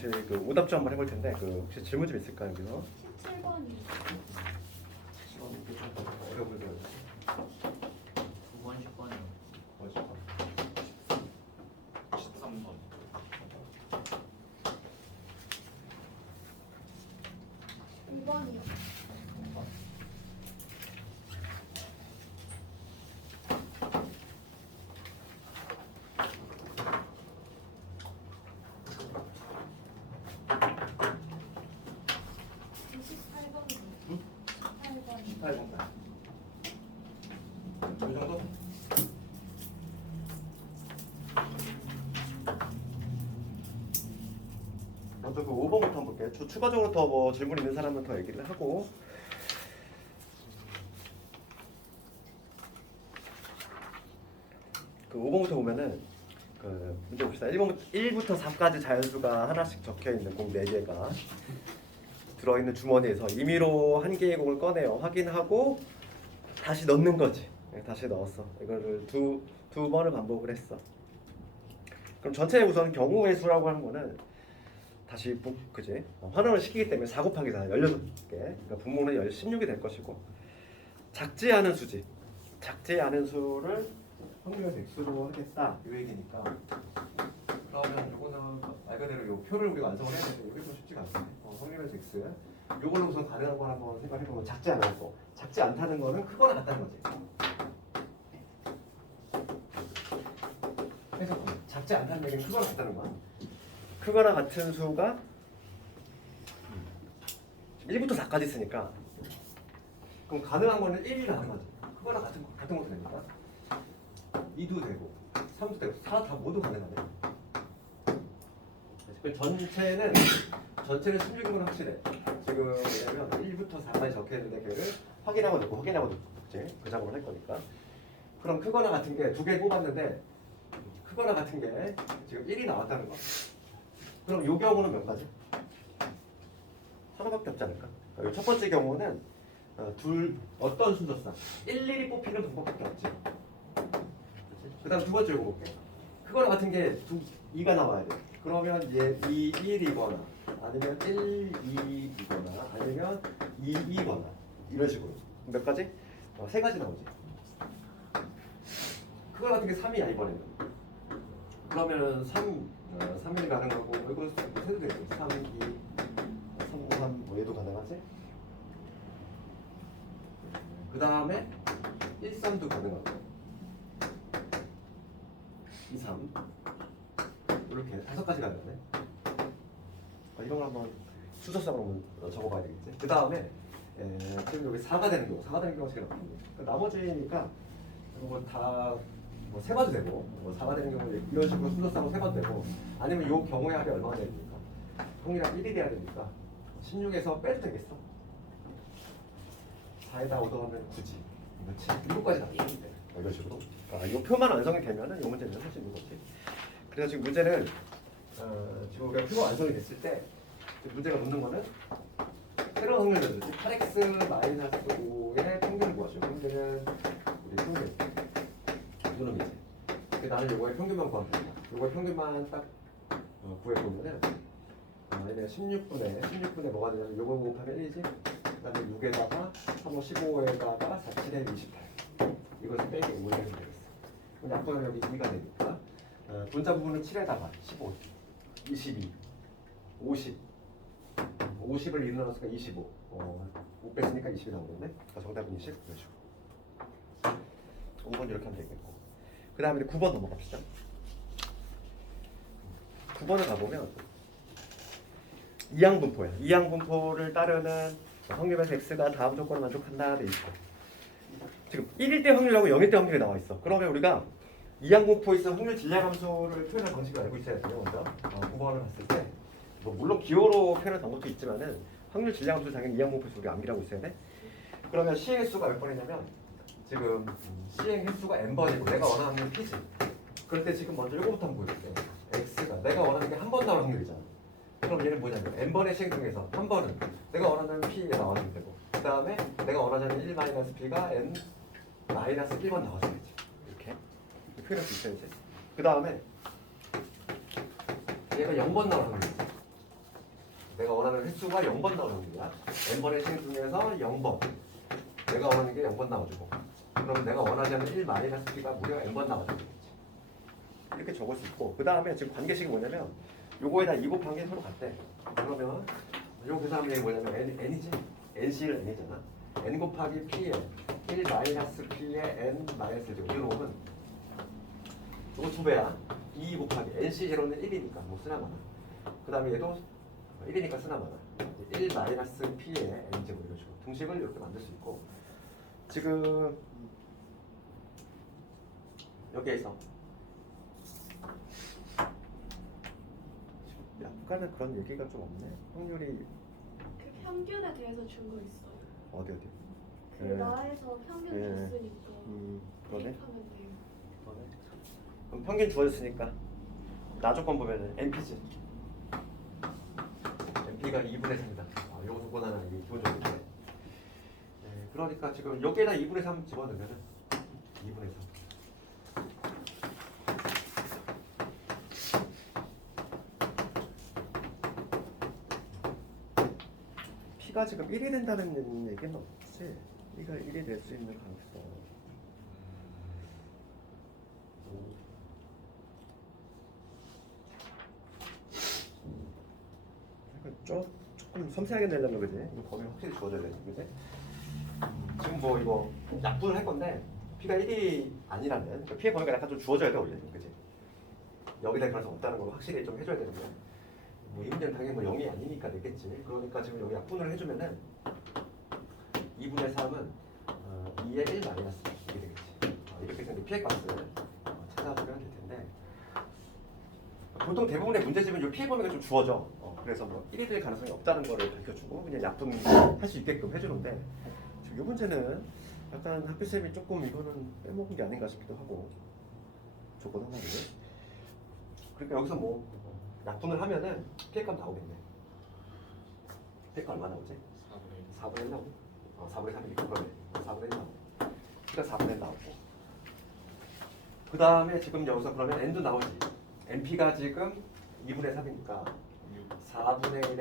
같이 그 오답 좀 한번 해볼 텐데 혹시 질문 좀 있을까요, 여기서? 17번이 이게 좀 어려워 보여요. 9번 10번이요. 뭐죠? 13번. 2번이요. 응? 18번. 이 정도? 먼저 그 5번부터 한번 볼게요. 추가적으로 더 뭐 질문 있는 사람은 더 얘기를 하고. 그 5번부터 보면은 그 문제 봅시다. 1부터 4까지 자연수가 하나씩 적혀 있는 공 4개가 들어있는 주머니에서 임의로 한 개의 공을 꺼내요. 확인하고 다시 넣는 거지. 다시 넣었어. 이거를 두 번을 반복을 했어. 그럼 전체 우선 경우의 수라고 하는 거는 다시 그지? 환원을 시키기 때문에 4 곱하기 4 16개. 그러니까 분모는 16이 될 것이고 작지 않은 수지. 작지 않은 수를 확률 백수로 하겠다 이 얘기니까. 그러면 요거는 말 그대로 요 표를 우리가 완성을 해야 되는데 이게 좀 쉽지가 않네. 확률 백수. 요걸로 우선 가능한 거 한번 생각해 보면 작지 않은 거. 작지 않다는 거는 크거나 같다는 거지. 그래서 작지 않다는 얘기는 크거나 같다는 거야. 크거나 같은 수가 1부터 4까지 있으니까 그럼 가능한 거는 1이 가능하지. 크거나 같은 것도 되니까 2도 되고 3도 되고 4 다 모두 가능하네. 전체는 16인 건 확실해. 지금 왜냐면 1부터 4까지 적혀 있는데 걔를 확인하고 넣고 확인하고 넣고 그 작업을 할 거니까. 그럼 크거나 같은 게 2개 뽑았는데 크거나 같은 게 지금 1이 나왔다는 거. 그럼 이 경우는 몇 가지? 하나밖에 없지 않을까? 첫 번째 경우는 어떤 순서상 일일이 뽑히는 방법밖에 없지. 그 다음 두 번째 이거 볼게. 그거랑 같은 게 2가 나와야 돼. 그러면 얘 2, 1이거나 아니면 1, 2이거나 아니면 2, 2거나 이런 식으로 몇 가지? 3가지 나오지. 그거 같은 게 3이야 이번에는. 그러면 3일 가능하고 이거 세도 되고 3, 2, 3, 5, 3 뭐 얘도 가능하지? 그 다음에 1, 3도 가능하고 2, 3 이렇게 5가지 가능하네. 이런 걸 한번 순서상으로 한번 적어봐야 되겠지. 그 다음에 지금 여기 4가 되는 경우 4가 되는 경우가 제일 나쁜데 나머지니까 이거 다 뭐 세봐도 되고 뭐 4가 되는 경우는 이런 식으로 순서상으로 세봐도 되고 아니면 이 경우의 합이 얼마나 됩니까? 통일합 1이 돼야 되니까 16에서 빼도 되겠어. 4에다 얻어가면 9지. 그렇지. 7까지 나오는데 이런 식으로. 이 표만 완성이 되면은 이 문제는 할 수 있는 거지. 그래서 지금 문제는 지금 우리가 표가 완성이 됐을 때 문제가 묻는 거는 새로운 확률 변수지. 8x-5의 평균을 구하죠. 평균은 우리 평균. 이놈이지. 나는 요거의 평균만 구하면 된다. 요거의 평균만 딱 구해보면은 얘네 16분에 뭐가 되냐면 요거 곱하면 1이지. 그 다음에 6에다가 3, 15에다가 4, 7에 28 이것을 빼기 5를 하면 되겠어. 그럼 약분하면 여기 2가 되니까 분자 부분은 7에다가 15, 22, 50 50을 2로 나눴으니까 25 5 뺐으니까 20이 나오겠네. 정답은 20 그렇죠. 5번 이렇게 하면 되겠고 그 다음에 9번 넘어갑시다. 9번을 가보면 이항분포야. 이항분포를 따르는 확률에서 x가 다음 조건을 만족한다 돼 있고 지금 1일 때 확률하고 0일 때 확률이 나와 있어. 그러면 우리가 이항분포에서 확률 질량함수를 표현할 방식을 알고 있어야 돼요. 먼저 9번을 봤을 때 뭐 물론 기호로 표현할 방법도 있지만은 확률 질량함수를 당연히 이항분포에서 우리가 암기하고 있어야 돼. 그러면 시행 횟수가 몇 번이냐면 지금 시행 횟수가 n번이고 내가 원하는 건 p지. 그럴 때 지금 먼저 이거부터 한번 보여줄게. x가 내가 원하는 게 한 번 나올 확률이잖아. 그럼 얘는 뭐냐면 n번의 시행 중에서 한 번은 내가 원하는 p가 나와주면 되고 그 다음에 내가 원하는 1-p가 n-1번 나와줘야지. 이렇게 표현할 수 있어야지. 그 다음에 얘가 0번 나올 확률이지. 내가 원하는 횟수가 0번 나오는 거야. n번의 식 중에서 0번. 내가 원하는 게 0번 나와주고. 그러면 내가 원하지 않는 1 마이너스 p가 무려 n번 나와주는 거지. 이렇게 적을 수 있고 그 다음에 지금 관계식이 뭐냐면 요거에다 2 곱한 게 서로 같대. 그러면 요 그 다음에 뭐냐면 n이지? nc를 n이잖아. n 곱하기 p에 1 마이너스 p에 n 마이너스 1. 이거 보면 요거 2배야. 2 곱하기 nc0는 1이니까 뭐 쓰나 마나. 그 다음에 얘도 1이니까 쓰나 마나. 1 마이너스 p에 n제곱 이런 식으로 등식을 이렇게 만들 수 있고 지금 여기에서 약간은 그런 얘기가 좀 없네. 확률이 그 평균에 대해서 준 거 있어요. 어디 그 네. 나에서 평균 네. 줬으니까 그러네. 대입하면 돼요. 그럼 평균 주어졌으니까 나 조건 보면은 NP지. NP가 2분의 3이다. 아, 요거 조건 하나 이게 기본적인데. 네, 그러니까 지금 여기에다 2분의 3 집어넣으면은 2분의 3. P가 지금 1이 된다는 얘기는 없지. P가 1이 될 수 있는 가능성. 조금 섬세하게 내려면 그지? 이거 범위 확실히 주어져야 되지, 그지? 지금 뭐 이거 약분을 할 건데 P가 1이 아니라는 그러니까 P의 범위가 약간 좀 주어져야 돼 원래, 그지? 여기다 가능성 없다는 걸 확실히 좀 해줘야 되는데 뭐 이 문제는 당연히 뭐 0이 아니니까 되겠지. 그러니까 지금 여기 약분을 해주면은 2분의 3은 2의 1 마이너스 이게 되겠지. 이렇게 해서 P의 값을 찾아주면 될 텐데 보통 대부분의 문제집은 이 P의 범위가 좀 주어져. 그래서 뭐 1이 될 가능성이 없다는 거를 밝혀주고 그냥 약분할 수 있게끔 해주는데 지금 이 문제는 약간 학교쌤이 조금 이거는 빼먹은 게 아닌가 싶기도 하고 조건 하나를 그러니까 여기서 뭐 약분을 하면은 P값 나오겠네. P값 얼마 나오지? 4분의 1 나오고 4분의 3이니까 그러네. 4분의 1 나오고 P가 4분의 1 나오고 그 다음에 지금 여기서 그러면 N도 나오지. NP가 지금 2분의 3이니까 4분의 1의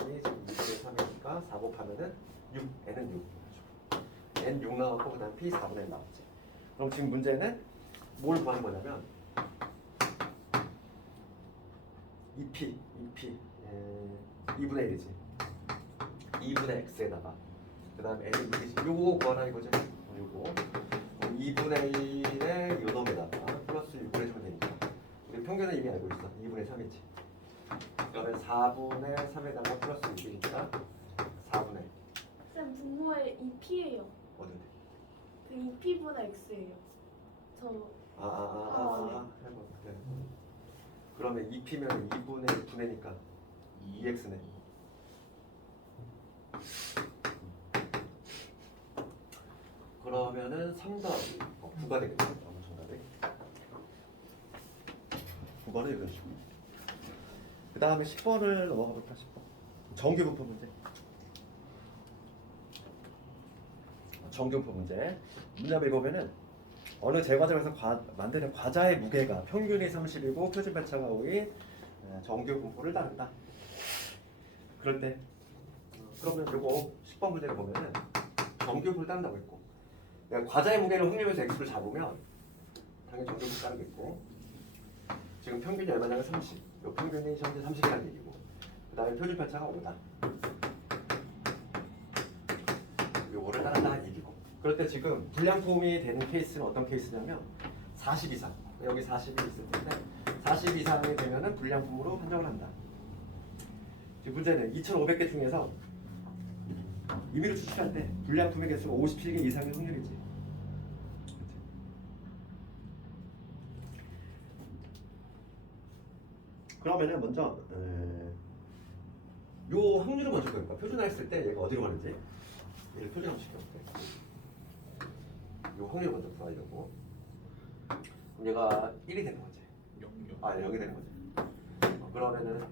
N이 지금 2분의 3이니까 4 곱하면은 6, N은 6 N 6 나왔고 그 다음 P 4분의 1 나왔지. 그럼 지금 문제는 뭘 구하는 거냐면 2P 2분의 1이지 2분의 X에다가 그 다음 N이 6이지 요거 구하라 이거지. 요거 2분의 1의 요놈에다가 플러스 6을 해주면 되니까 우리 평균은 이미 알고 있어. 2분의 3이지. 그러면 4분의 3에다가 플러스 6이니까 4분의 쌤 분모의 2p예요. 어딘데? 그 2p분의 x예요. 저 해봐. 그래. 그러면 2p면 2분의 6분의니까 2x네. 그러면은 3 더하기 9가 되겠네. 정답이 9번을 이런 식으로. 그 다음에 10번을 넘어가 볼까 10번. 정규분포 문제. 정규분포 문제. 문제를 읽어보면은 어느 제과점에서 만드는 과자의 무게가 평균이 30이고 표준 편차가 5인 정규분포를 따른다. 그럴 때 그러면 요거 10번 문제를 보면은 정규분포를 따른다고 했고 내가 과자의 무게를 확률에서 x를 잡으면 당연히 정규분포를 따르겠고 지금 평균이 얼마냐면 30. 요 평균이 현재 30이라는 얘기고 그 다음에 표준 편차가 5다. 요거를 따른다는 얘기고 그럴 때 지금 불량품이 되는 케이스는 어떤 케이스냐면 40 이상 여기 40이 있을 텐데 40 이상이 되면은 불량품으로 판정을 한다. 지금 문제는 2,500개 중에서 임의로 추출할 때 불량품의 개수가 57개 이상의 확률이지. 그러면은 먼저 요 확률을 먼저 볼까? 표준화했을 때 얘가 어디로 가는지 얘를 표준화 시켜볼게. 요 확률을 먼저 구하려고. 그럼 얘가 1이 되는 거지. 0이 되는 거지. 그러면은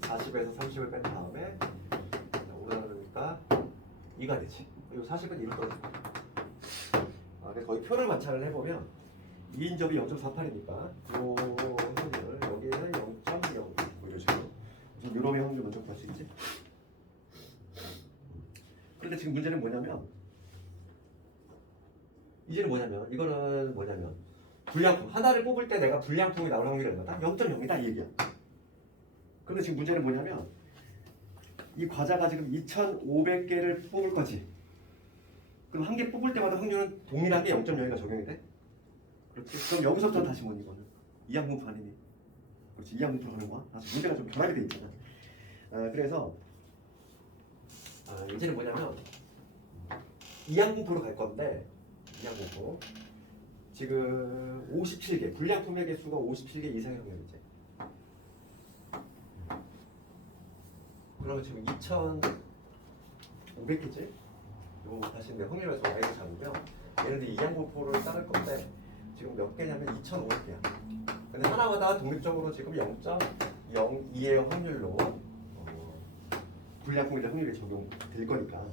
40에서 30을 뺀 다음에 오르니까 2가 되지. 요 40은 2로 떨어져. 그래서 거의 표를 관찰을 해보면 2인접이 0.48이니까 요 확률 여기는 0.0 뭐 이런 식으로 요놈의 확률 먼저 구할 수 있지. 그런데 지금 문제는 뭐냐면 이제는 이거는 불량품 하나를 뽑을 때 내가 불량품이 나올 확률이 얼마다? 0.0이다 이 얘기야. 그런데 지금 문제는 뭐냐면 이 과자가 지금 2,500개를 뽑을 거지. 그럼 한 개 뽑을 때마다 확률은 동일하게 0.0가 적용이 돼? 그렇지? 그럼 여기서부터 다시 뭐니 이거는? 이항분포 아니니? 그렇지, 이항분포로 하는 거야. 아직 문제가 좀 결합이 돼 있잖아. 그래서 이제는 뭐냐면 이항분포로 갈 건데 이항분포 지금 57개 불량품의 개수가 57개 이상의 확률이지. 그러면 지금 2,500개지? 이거 다시 내 확률에서 y를 잡으면 얘네들 이항분포를 따를 건데 지금 몇 개냐면 2,500개야. 근데 하나마다 독립적으로 지금 0.02의 확률로 불량품에 대한 확률이 적용될 거니까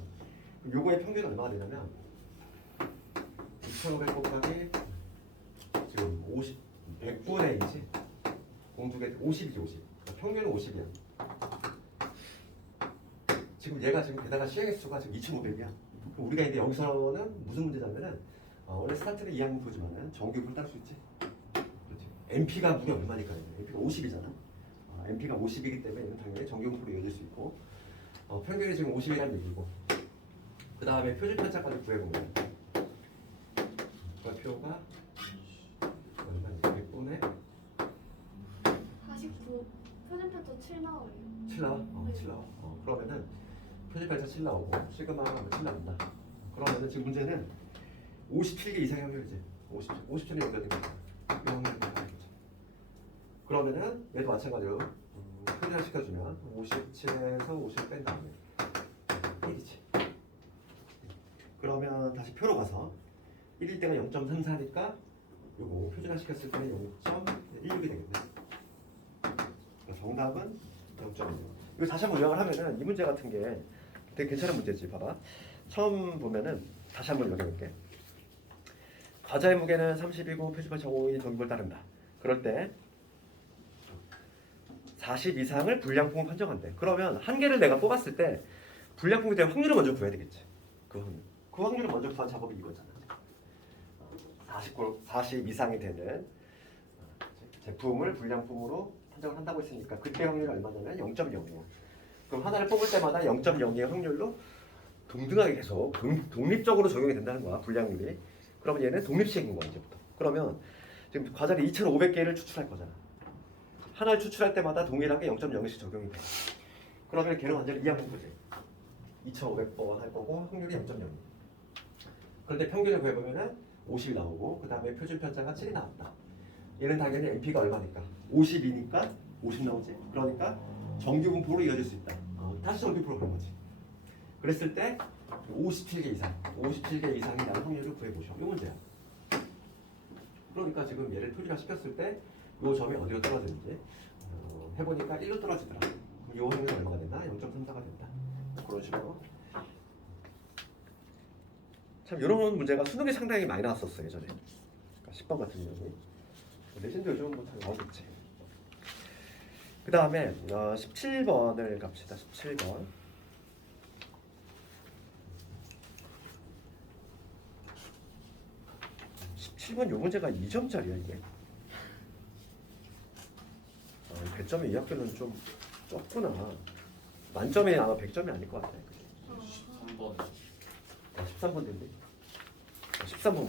요거의 평균은 얼마가 되냐면 2,500 곱하기 지금 100분의 2지 공두개 50이지 50 평균은 50이야. 지금 얘가 지금 게다가 시행횟수가 지금 2,500이야. 우리가 이제 여기서는 무슨 문제냐면은 원래 스타트는 이항분포지만은 정규분포를 따를 수 있지. 그렇지. MP가 무려 얼마니까? MP가 50이잖아. MP가 50이기 때문에 얘는 당연히 정규분포로 이어질 수 있고 평균이 지금 50이라는 얘기고 그 다음에 표준 편차까지 구해보면 그 표가 얼마니? 100분의 49 표준편도 7 나와요. 7 나와? 네. 7 나와. 그러면은 표준 편차 7 나오고 시그마가 7 나온다. 그러면은 지금 문제는 57개 이상의 확률이지. 57이 연결된 거야. 이 확률이 되는 거지. 그러면은 얘도 마찬가지로 표준화 시켜주면 57에서 50 뺀 다음에 1이지. 그러면 다시 표로 가서 1일 때가 0.34니까 요거 표준화 시켰을 때는 0.16이 되겠네. 정답은 0.16. 이거 다시 한번 요약을 하면은 이 문제 같은 게 되게 괜찮은 문제지. 봐봐. 처음 보면은 다시 한번 요약해볼게. 과자의 무게는 30이고 표준편차 5인 정규를 따른다. 그럴 때 40 이상을 불량품을 판정한대. 그러면 한 개를 내가 뽑았을 때 불량품에 대한 확률을 먼저 구해야 되겠지. 그 확률을 먼저 구한 작업이 이거잖아. 40 이상이 되는 제품을 불량품으로 판정을 한다고 했으니까 그때 확률이 얼마냐면 0.05. 그럼 하나를 뽑을 때마다 0.02의 확률로 동등하게 계속 독립적으로 적용이 된다는 거야. 불량률이. 그러면 얘는 독립식인 거야 이제부터. 그러면 지금 과자를 2,500개를 추출할 거잖아. 하나를 추출할 때마다 동일하게 0.0씩 적용이 돼. 그러면 걔는 완전히 이항분포지. 2,500번 할 거고 확률이 0.0. 그런데 평균을 구해보면은 50이 나오고 그 다음에 표준 편차가 7이 나왔다. 얘는 당연히 MP가 얼마니까? 50이니까 50 나오지. 그러니까 정규분포로 이어질 수 있다. 다시 정규분포로 그런 거지. 그랬을 때 57개 이상이 나는 확률을 구해보셔. 이 문제야. 그러니까 지금 얘를 표준화 시켰을 때 이 점이 어디로 떨어지는지 해보니까 1로 떨어지더라. 그럼 이 확률이 얼마가 된다? 0.34가 된다. 그런 식으로. 참 이런 문제가 수능에 상당히 많이 나왔었어요 예전에. 그러니까 10번 같은 경우에. 내신도 요즘은 뭐잘 나오겠지. 그 다음에 17번을 갑시다. 17번. 17번 요 문제가 2점짜리야 이게. 배점이 이 학교는 좀 적구나. 만점에 아마 100점이 아닐 것 같아. 13번 13번인데. 13번.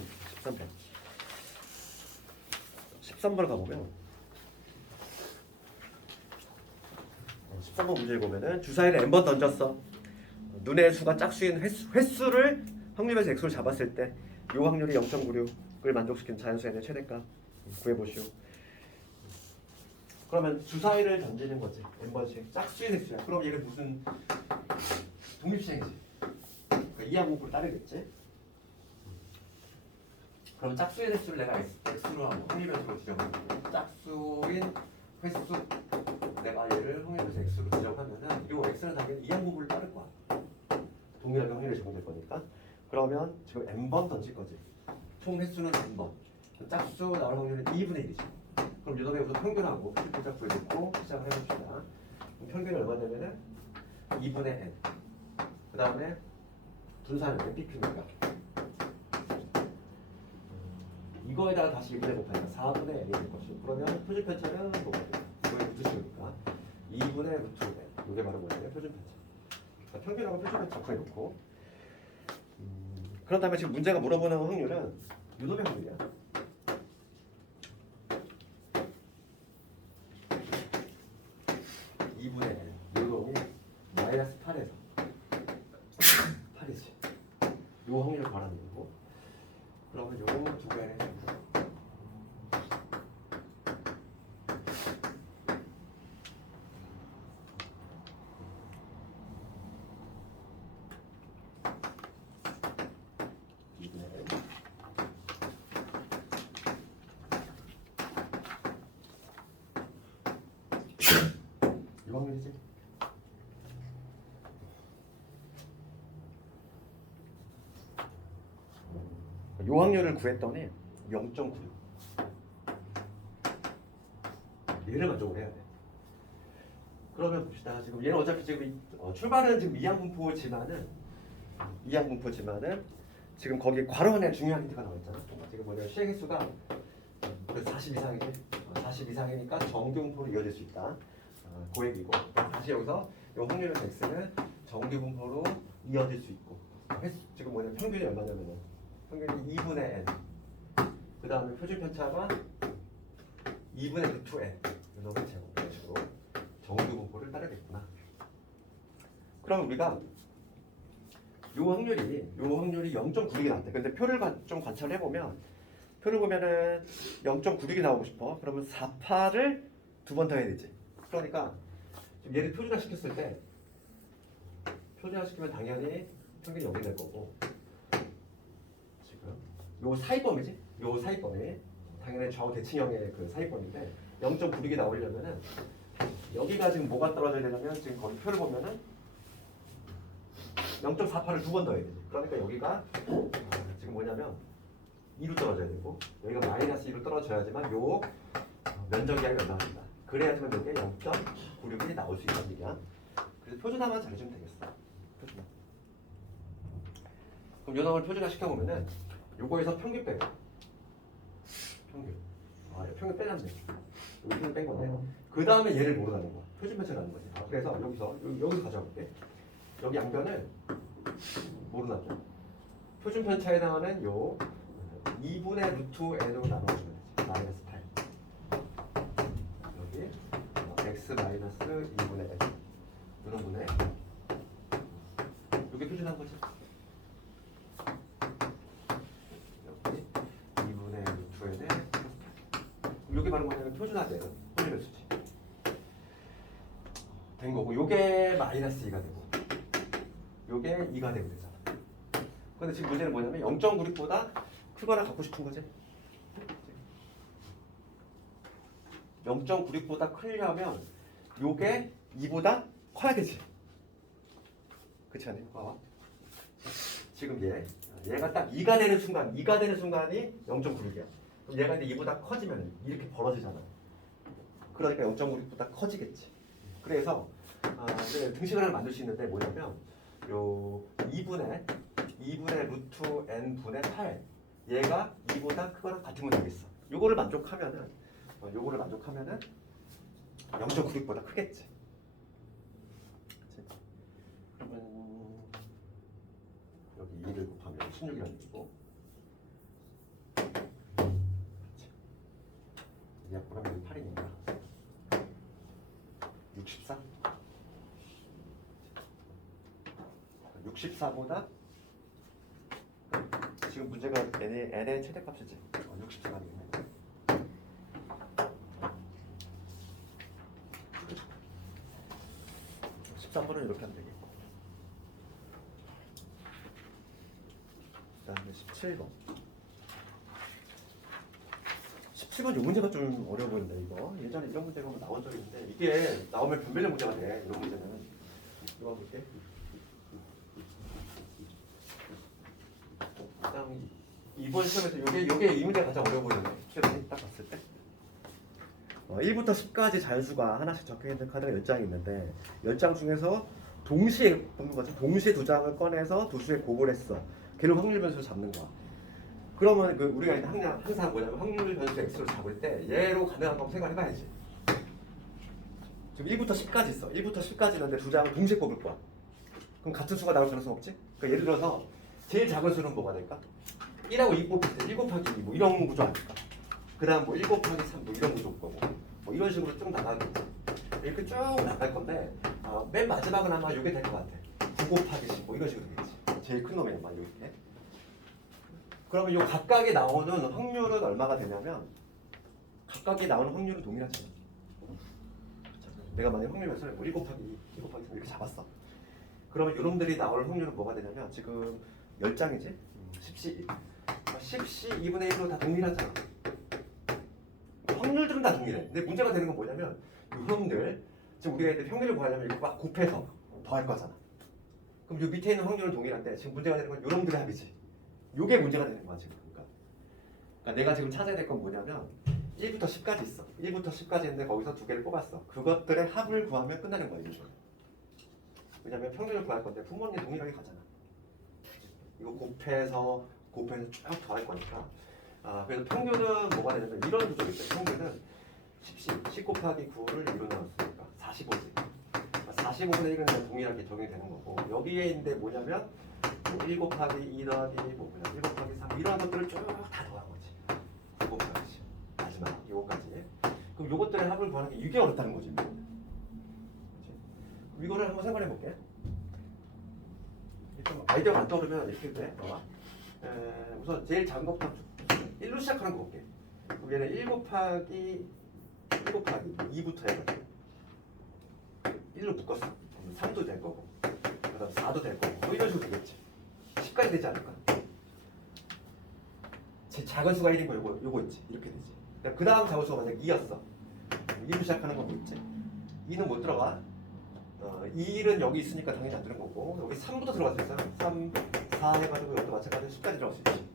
13번을 가보면 13번 문제를 보면은 주사위를 n번 던졌어. 눈의 수가 짝수인 횟수를 확률에서 x로 잡았을 때 이 확률이 0.96을 만족시키는 자연수 n의 최대값 구해보시오. 그러면 주사위를 던지는 거지. n번씩 짝수인 횟수야. 그럼 얘는 무슨 독립시행이지. 그러니까 이항분포를 따르겠지. 그럼 짝수인 횟수를 내가 x로 하고 확률변수로 지정하고 짝수인 횟수 내가 얘를 확률변수 x로 지정하면은 이 x는 당연히 이항분포를 따를 거야. 동일하게 확률이 적용될 거니까. 그러면 지금 n번 던질 거지. 총 횟수는 n번. 짝수 나올 확률은 2분의 1이지. 그럼 유동의 우선 평균하고 표준편차 구해놓고 시작을 해봅시다. 평균이 얼마냐면은 2분의 n. 그 다음에 분산은 NPQ니까. 이거에다가 다시 2분의 곱하니까 4분의 n이 될 것이고, 그러면 표준 편차는 뭐가 돼요? 이거에 루트식이니까 2분의 루트 n. 이게 바로 뭐냐면 표준 편차. 그러니까 평균하고 표준 편차 구해놓고. 그런 다음에 지금 문제가 물어보는 확률은 유도의 확률이야. 요동이 마이너스 8에서 8이지. 요 확률을 바라는 거고. 그러면 요거 두 개를 해주고. 이 확률이지. 요 확률을 구했더니 0.96. 얘를 만족을 해야 돼. 그러면 봅시다. 지금 얘는 어차피 지금 출발은 지금 이항분포지만은 지금 거기 괄호 안에 중요한 힌트가 나와 있잖아. 지금 뭐냐면 시행 횟수가 40 이상이지. 40 이상이니까 정규분포로 이어질 수 있다. 고액이고 다시 여기서 요 확률의 x는 정규분포로 이어질 수 있고 횟수 지금 뭐냐면 평균이 얼마냐면은 평균이 2분의 n. 그 다음에 표준 편차가 2분의 루트 n. 이런 제곱 이런 식으로 정규분포를 따르겠구나. 그럼 우리가 요 확률이 0.96이 나왔대. 근데 표를 좀 관찰해 보면 표를 보면은 0.96이 나오고 싶어. 그러면 4파를 두 번 더 해야 되지. 그러니까 지금 얘를 표준화 시켰을 때 표준화 시키면 당연히 평균이 0이 될 거고. 요 사이범이지? 요 사이범이 당연히 좌우 대칭형의 그 사이범인데 0.96이 나오려면은 여기가 지금 뭐가 떨어져야 되냐면 지금 거기 표를 보면은 0.48을 두 번 더 해야 돼. 그러니까 여기가 지금 뭐냐면 2로 떨어져야 되고 여기가 마이너스 2로 떨어져야지만 요 면적이하게 올라갑니다. 그래야지만 여기에 0.96이 나올 수 있다는 얘기야. 그래서 표준화만 잘해주면 되겠어. 표준화. 그럼 요 놈을 표준화 시켜보면은 요거에서 평균 빼고 평균 빼놨네. 여기 평균 뺀 건데 그 다음에 얘를 모르다는 거야. 표준 편차라는 거지. 그래서 여기서 가져볼게. 여기 양변을 모르나죠. 표준 편차에 해당하는 요 2분의 루트 n으로 나눠주면 되지. 마이너스 8. 여기 x 마이너스 2분의 n 이런 분의 이게 표준한 거지. 여기 2분의 루트 n에 여기 바로 뭐냐면 표준화된 확률의 수지 된 거고, 요게 마이너스 2가 되고 요게 2가 되면 되잖아. 근데 지금 문제는 뭐냐면 0.96보다 크거나 갖고 싶은 거지. 0.96보다 크려면 요게 2보다 커야 되지. 그렇지 않아요? 봐봐. 지금 얘가 딱 2가 되는 순간이 0.96이야. 그럼 얘가 이제 2보다 커지면 이렇게 벌어지잖아. 그러니까 0.96보다 커지겠지. 그래서 이제 등식을 하나 만들 수 있는데 뭐냐면 요 2분의 루트 n 분의 8 얘가 2보다 크거나 같으면 되겠어. 요거를 만족하면은 0.96보다 크겠지. 그치? 그러면 여기 2를 곱하면 16이라는 얘기고 약분하면 8이니까 64? 64보다 지금 문제가 n의 최대값이지. 64가 되겠네. 13번은 이렇게 하면 되겠고, 그 다음에 17번. 17번 이 문제가 좀 어려워 보이는데 이거 예전에 이런 문제가 나온 적이 있는데 이게 나오면 변별력 문제가 돼. 이런 문제는 이거 볼게. 일단 이번 시험에서 요게 이 문제가 가장 어려워 보이는데 실제로 딱 봤을 때 1부터 10까지 자연수가 하나씩 적혀있는 카드가 10장이 있는데 10장 중에서 동시에 뽑는 거죠. 동시에 두 장을 꺼내서 두 수에 곱을 했어. 걔를 확률 변수로 잡는 거야. 그러면 그 우리가 이제 항상 뭐냐면 확률 변수 x로 잡을 때 얘로 가능한 거 생각해봐야지. 지금 1부터 10까지 있어. 1부터 10까지 있는데 두 장을 동시에 뽑을 거야. 그럼 같은 수가 나올 가능성 없지? 그러니까 예를 들어서 제일 작은 수는 뭐가 될까? 1하고 2 곱할 때 1 곱하기 2 뭐 이런 구조 아닐까? 그 다음 뭐 1 곱하기 3 뭐 이런 구조일 거고 뭐 이런 식으로 쭉 나가겠지. 이렇게 쭉 나갈 건데 맨 마지막은 아마 이게 될 것 같아. 9 곱하기 10 뭐 이런 식으로 되겠지. 제일 큰 놈이 아마 이렇게. 그러면 이 각각에 나오는 확률은 얼마가 되냐면 각각에 나오는 확률은 동일하지. 내가 만약 확률 변수를 뭐 1 곱하기 2, 1 곱하기 3 이렇게 잡았어. 그러면 이놈들이 나올 확률은 뭐가 되냐면 지금 10장이지? 10시 10시 2분의 1로 다 동일하잖아. 확률들은 다 동일해. 근데 문제가 되는 건 뭐냐면 이놈들 지금 우리가 이제 평균을 구하려면 이거 막 곱해서 더할 거잖아. 그럼 이 밑에 있는 확률은 동일한데 지금 문제가 되는 건 이놈들의 합이지. 이게 문제가 되는 거야 지금. 그러니까 내가 지금 찾아야 될 건 뭐냐면 1부터 10까지 있어. 1부터 10까지 있는데 거기서 두 개를 뽑았어. 그것들의 합을 구하면 끝나는 거야 이거. 왜냐면 평균을 구할 건데 부모님 동일하게 가잖아. 이거 곱해서 쭉 더할 거니까. 그래서 평균은 뭐가 되냐면 이런 구조겠죠. 평균은 10 곱하기 9를 2로 나눴으니까 45지. 45분의 1은 동일하게 적용이 되는 거고 여기에 있는데 뭐냐면 뭐 1 곱하기 2 더하기 뭐 그냥 1 곱하기 3 이런 것들을 쭉 다 더한 거지. 9 곱하기 10 마지막 이거까지. 그럼 요것들의 합을 구하는 게 이게 어렵다는 거지. 그치? 그럼 이거를 한번 생각해 볼게. 아이디어가 안 떠오르면 이렇게 돼. 우선 제일 작은 것부터 1로 시작하는 거 볼게. 그럼 얘는 1 곱하기 2부터 해가지고 1로 묶었어. 3도 될 거고 그 다음 4도 될 거고 뭐 이런 식으로 되겠지. 10까지 되지 않을까? 제 작은 수가 1인 거 요거 있지. 이렇게 되지. 그 다음 작은 수가 만약 2였어. 2로 시작하는 건 뭐 있지? 2는 못 들어가. 2는 여기 있으니까 당연히 안 되는 거고 여기 3부터 들어갈 수 있어. 3, 4 해가지고 여기도 마찬가지로 10까지 들어갈 수 있지.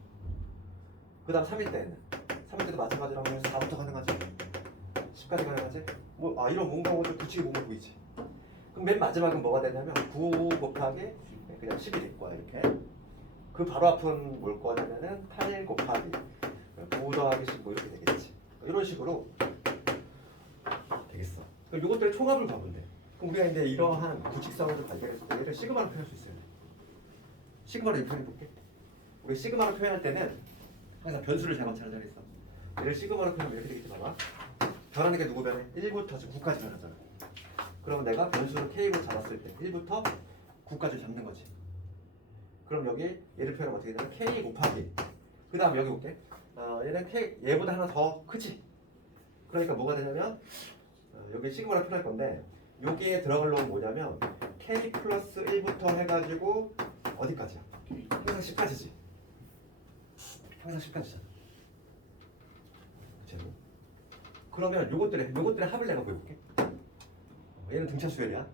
그 다음 3일 때는 3일 때도 마찬가지로 하면 4부터 가능하지. 10까지 가능하지. 뭐 이런 뭔가 좀 규칙이 뭔가 보이지. 그럼 맨 마지막은 뭐가 되냐면 9 곱하기 그냥 10이 될 거야 이렇게. 그 바로 앞은 뭘 거냐면은 8 곱하기 9 더하기 10 뭐 이렇게 되겠지. 이런 식으로 되겠어. 그럼 이것들의 총합을 봐보면 돼. 그럼 우리가 이제 이러한 구칙성을 좀 발견했을 때 얘를 시그마로 표현할 수 있어요. 시그마로 이렇게 표현해볼게. 우리 시그마로 표현할 때는 항상 변수를 잘 맞춰야 되겠어. 얘를 시그마로 표현하면 이렇게 되겠지. 봐봐. 변하는 게 누구 변해? 1부터 지금 9까지 변하잖아. 그러면 내가 변수를 K로 잡았을 때 1부터 9까지 잡는 거지. 그럼 여기 얘를 표현하면 어떻게 되냐면 K 곱하기 그 다음 여기 볼게. 얘는 K, 얘보다 하나 더 크지. 그러니까 뭐가 되냐면 여기 시그마로 표현할 건데 여기에 들어갈 놈은 뭐냐면 K 플러스 1부터 해가지고 어디까지야? 항상 10까지지. 항상 10까지잖아. 그치? 그러면 요것들의 합을 내가 보여볼게. 얘는 등차수열이야.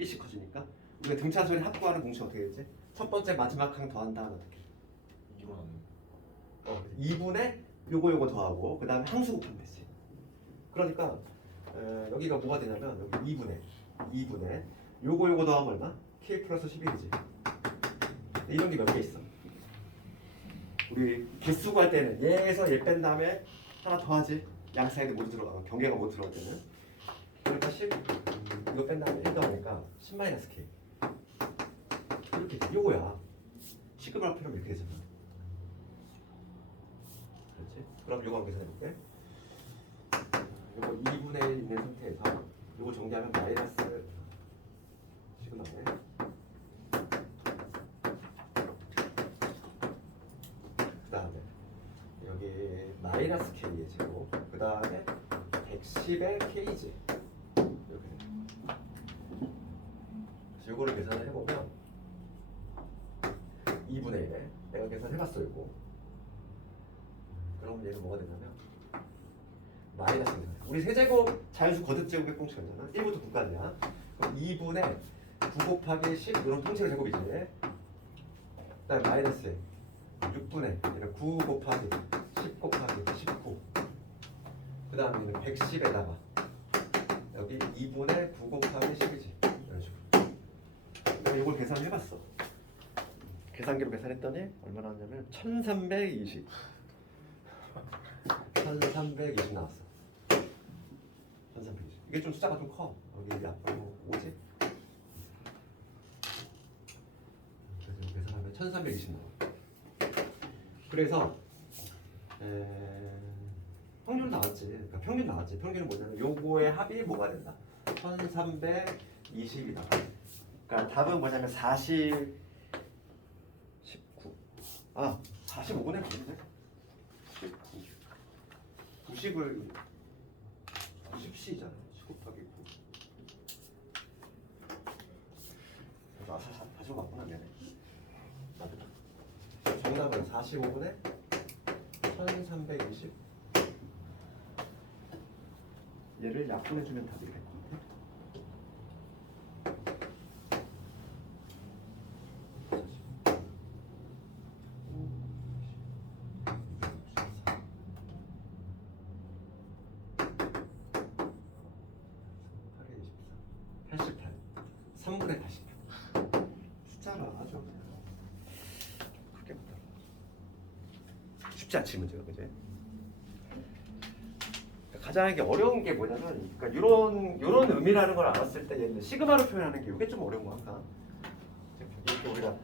1씩 커지니까. 우리가 등차수열 합 구하는 공식 어떻게 되지? 첫 번째 마지막 항 더한 다음에 어떻게? 2분의 요거 더하고 그 다음에 항수 곱하면 되지. 그러니까 여기가 뭐가 되냐면 여기 2분의 요거 더하면 얼마? K 플러스 11이지. 이런 게 몇 개 있어. 우리 개수 구할 때는 얘에서 얘 뺀 다음에 하나 더 하지. 양 사이드 모두 들어가고 경계가 못 들어갈 때는. 그러니까 10 이거 뺀 다음에 1 더하니까 10-K 이렇게 돼. 요거야. 시그마 표현 이렇게 되잖아. 그렇지? 그럼 요거 한번 계산해볼게. 요거 2분의 1 있는 상태에서 요거 정리하면 마이너스 시그마네. 그 다음에 여기 마이너스 K의 제곱 그 다음에 110의 K지. 이렇게 돼. 그래서 요거를 계산을 해보면 2분의 1에 내가 계산해봤어 요거. 그럼 얘는 뭐가 되냐면 마이너스 계산. 우리 세제곱 자연수 거듭제곱의 공식이잖아. 1부터 9까지야. 그럼 2분의 9 곱하기 10 이런 통째로 제곱이지. 그다음에 마이너스 6분의 얘는 9 곱하기 10 곱하기 19. 그 다음에 110에다가 여기 2분의 9 곱하기 10이지. 이런 식으로. 내가 이걸 계산해봤어. 계산기로 계산했더니 얼마나 나왔냐면 1320. 1320 나왔어. 1320. 이게 좀 숫자가 좀 커. 여기 앞으로 5지? 그래서 계산하면 1320 나와. 그래서 확률 나왔지. 그러니까 평균 나왔지. 평균은 뭐냐면 요거의 합이 뭐가 된다. 1320이다. 그러니까 답은 뭐냐면 19. 45분의 9인데? 90을 90C잖아. 10 곱하기 9. 다시 맞구나 미안해. 정답은 45분의 1320. 얘를 약분해주면 답이 될 것 같아. 쉽지 않지 문제가 그제. 가장 이게 어려운 게 뭐냐면, 그러니까 이런 의미라는 걸 알았을 때 얘는 시그마로 표현하는 게 이게 좀 어려운 거 항상. 이렇게 우리가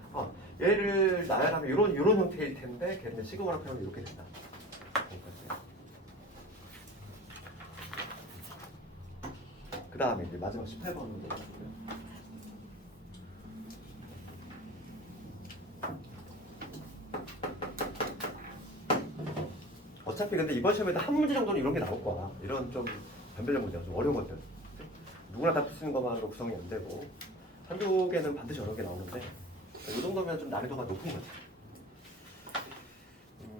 얘를 나열하면 이런 형태일 텐데 걔는 시그마로 표현하면 이렇게 된다. 그 다음에 이제 마지막 18번으로. 어차피 근데 이번 시험에도 한 문제 정도는 이런 게 나올 거야. 이런 좀 변별력 문제가 좀 어려운 것들. 누구나 다 풀 수 있는 것만으로 구성이 안 되고 한두 개는 반드시 여러 개 나오는데 이 정도면 좀 난이도가 높은 거지.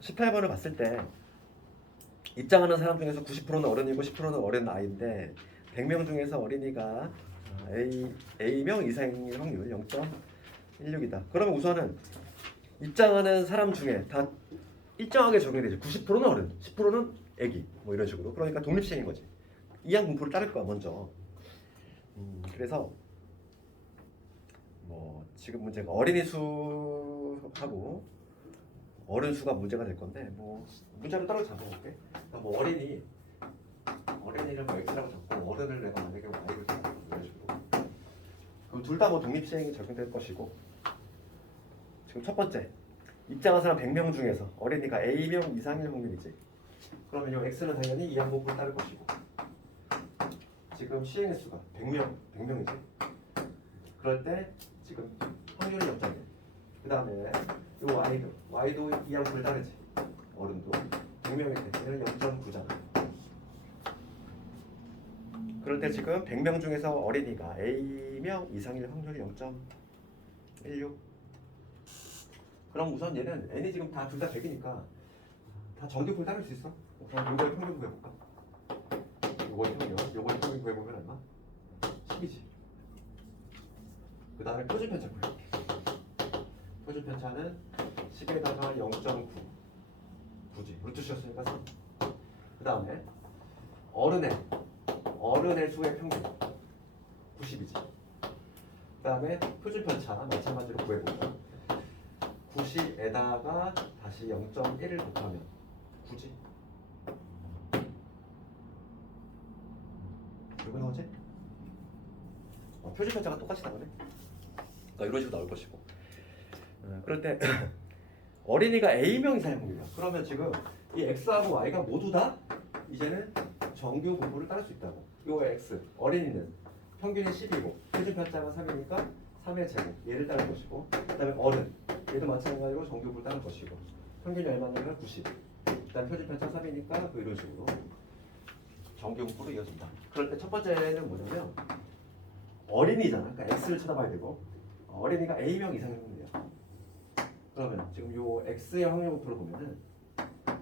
18번을 봤을 때 입장하는 사람 중에서 90%는 어른이고 10%는 어린 아이인데 100명 중에서 어린이가 A명 이상일 확률 0.16이다. 그러면 우선은 입장하는 사람 중에 다 일정하게 적용이 되지. 90%는 어른, 10%는 애기, 뭐 이런 식으로. 그러니까 독립시행인 거지. 이항 분포를 따를 거야 먼저. 그래서 뭐 지금 문제가 어린이 수하고 어른 수가 문제가 될 건데 뭐 문자로 따로 잡아볼게. 그러니까 뭐 어린이를 뭐 x라고 잡고 어른을 내가 만약에 y를 잡고 이런 식으로. 그럼 둘 다 뭐 독립시행이 적용될 것이고. 지금 첫 번째. 입장한 사람 100명 중에서 어린이가 A명 이상일 확률이지. 그러면 이 X는 당연히 이 항목을 따를 것이고. 지금 시행의 수가 100명이지. 그럴 때 지금 확률이 0.1. 그 다음에 이 Y도 이 항목을 따르지. 어른도 100명일 때는 0.9잖아. 그럴 때 지금 100명 중에서 어린이가 A명 이상일 확률이 0.16. 그럼 우선 얘는 n이 지금 다 둘 다 100이니까 다 정규풀 따를 수 있어. 그럼 요거의 평균 구해볼까? 요거의 평균 구해보면 얼마? 10이지. 그 다음에 표준편차 구해볼게. 표준편차는 10에다가 0.9 9지. 루트 씌웠으니까 3. 그 다음에 어른의 수의 평균 90이지. 그 다음에 표준편차 마찬가지로 구해볼까? 90에다가 다시 0.1을 곱하면 9지. 이거 나오지? 표준편차가 똑같이 나오네. 그러니까 이런 식으로 나올 것이고. 그럴 때 어린이가 A명 이상의 확률이야. 그러면 지금 이 X하고 Y가 모두 다 이제는 정규 분포를 따를 수 있다고. 요 X, 어린이는 평균이 10이고 표준편차가 3이니까 3의 제곱, 얘를 따를 것이고, 그 다음에 어른, 얘도 마찬가지로 정규분포를 따를 것이고, 평균이 얼마냐면 90. 일단 표준편차 3이니까 또 이런 식으로 정규분포로 이어진다. 그럴 때 첫 번째는 뭐냐면 어린이잖아. 그러니까 X를 쳐다봐야 되고, 어린이가 A명 이상의 확률이야. 그러면 지금 요 X의 확률 분포를 보면은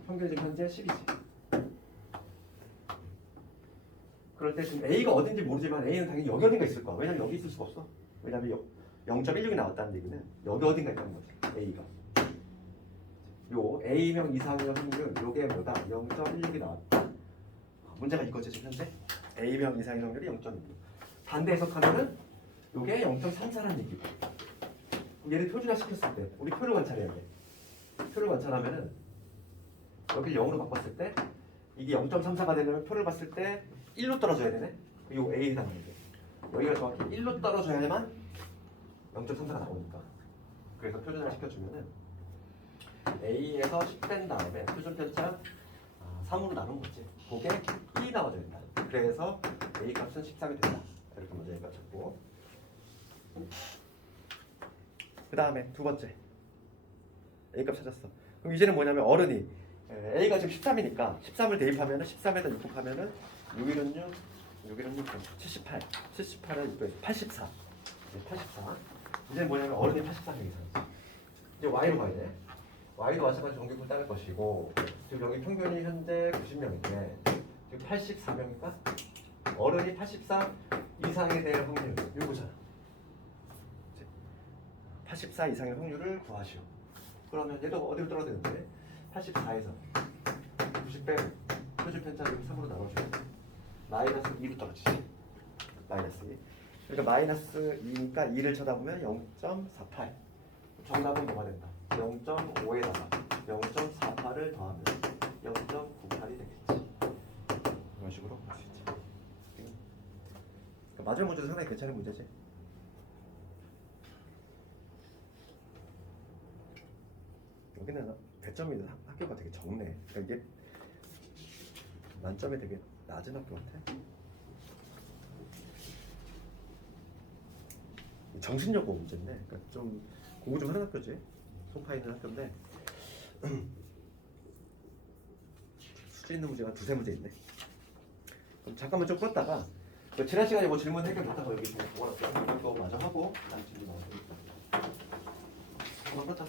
평균이 지금 현재 10이지. 그럴 때 지금 A가 어딘지 모르지만 A는 당연히 여기 어딘가 있을 거야. 왜냐면 여기 있을 수가 없어. 왜냐면 0.16이 나왔다는 얘기는 여기 어딘가 있다는 거지. A가. 요 A명 이상의 확률 요게 뭐다? 0.16이 나왔다. 문제가 이거지 지금 현재 A명 이상의 확률이 0.6. 반대 해석하면은 이게 0.34라는 얘기고. 그럼 얘를 표준화 시켰을 때 우리 표를 관찰해야 돼. 표를 관찰하면은 여기 0으로 바꿨을 때 이게 0.34가 되면 표를 봤을 때 1로 떨어져야 되네. 이 A에 해당하는 게. 여기가 정확히 1로 떨어져야만 0.34가 나오니까. 그래서 표준화 시켜주면은 A에서 10 뺀 다음에 표준 편차 3으로 나눈 거지. 그게 2 나와줘야 된다. 그래서 A 값은 13이 된다. 이렇게 먼저 얘기가 쳤고. 그 다음에 두 번째 A 값 찾았어. 그럼 이제는 뭐냐면 어른이 A가 지금 13이니까 13을 대입하면은 13에다 6 곱하면은 6일은 6, 6일은 6, 78. 78은 6에서 84. 84. 이제 뭐냐면 어른이 84명이 살았어. 이제 Y로 가야 돼. Y도 마찬가지 정규분 따를 것이고 지금 여기 평균이 현재 90명인데 지금 84명인가? 어른이 84 이상이 될 확률 요거잖아. 84 이상의 확률을 구하시오. 그러면 얘도 어디로 떨어야 되는데 84에서 90 빼고 표준 편차를 3으로 나눠주면 마이너스 2로 떨어지지. 마이너스 2. 그러니까 마이너스 2니까 2를 쳐다보면 0.48. 정답은 뭐가 된다? 0.5에다가 0.48을 더하면 0.98이 되겠지. 이런 식으로 볼 수 있지. 그러니까 마지막 문제도 상당히 괜찮은 문제지. 여기는 배점이 학교가 되게 적네. 그러니까 이게 만점이 되게 낮은 학교 같아. 정신여고 문제인데, 그러니까 좀 공부 좀 하는 학교지. 송파 있는 학교인데 수준 있는 문제가 두세 문제 있네. 그럼 잠깐만 좀 껐다가 지난 시간에 뭐 질문 해결했다가 여기 좀 뭐라고 이거 마저 하고 다음 질문 나오니까 한번 껐다.